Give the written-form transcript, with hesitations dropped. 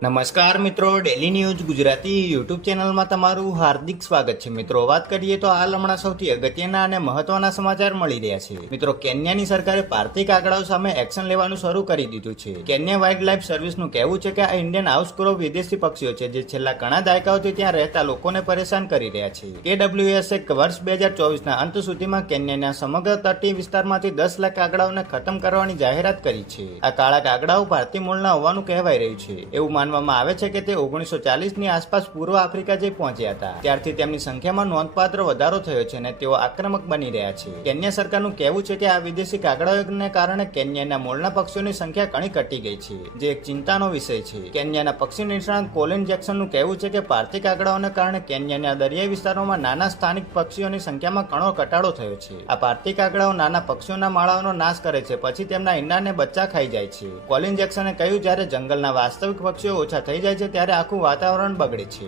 નમસ્કાર મિત્રો, daily news Gujarati YouTube ચેનલમાં તમારું હાર્દિક સ્વાગત છે. મિત્રો, વાત કરીએ તો હાલ હમણાં સૌથી અગત્યના અને મહત્વના સમાચાર મળી રહ્યા છે. મિત્રો, કેન્યાની સરકારે ભારતીય કાગડાઓ સામે એક્શન લેવાનું શરૂ કરી દીધું છે. કેન્યા વાઇલ્ડ લાઇફ સર્વિસનું કહેવું છે કે આ ઇન્ડિયન હાઉસ ક્રો વિદેશી પક્ષીઓ છે જે છેલ્લા ઘણા દાયકાઓથી ત્યાં રહેતા લોકોને પરેશાન કરી રહ્યા છે. KWS વર્ષ 2024ના અંત સુધીમાં કેન્યાના સમગ્ર તટીય વિસ્તારમાંથી 10 લાખ કાગડાઓને ખતમ કરવાની જાહેરાત કરી છે. આ કાળા કાગડાઓ ભારતીય મૂળના હોવાનું કહેવાય રહ્યું છે. એવું માનવામાં આવે છે કે તે 1940ની આસપાસ પૂર્વ આફ્રિકા જઈ પહોંચ્યા હતા. ત્યારથી તેમની સંખ્યામાં નોંધપાત્ર વધારો થયો છે અને તેઓ આક્રમક બની રહ્યા છે. કેન્યા સરકારનું કહેવું છે કે આ વિદેશી કાગડાઓને કારણે કેન્યાના મૂળના પક્ષીઓની સંખ્યા ઘણી ઘટી ગઈ છે, જે એક ચિંતાનો વિષય છે. કેન્યાના પક્ષી નિષ્ણાત કોલિન જેક્સનનું કહેવું છે કે ભારતીય કાગડાઓને કારણે કેન્યાના દરિયાઈ વિસ્તારોમાં નાના સ્થાનિક પક્ષીઓની સંખ્યામાં ઘણો ઘટાડો થયો છે. આ ભારતીય કાગડાઓ નાના પક્ષીઓના માળાઓનો નાશ કરે છે, પછી તેમના ઈંડાને બચ્ચા ખાઈ જાય છે. કોલિન જેક્સને કહ્યું, જ્યારે જંગલના વાસ્તવિક પક્ષીઓ ઓછા થઈ જાય છે ત્યારે આખું વાતાવરણ બગડે છે.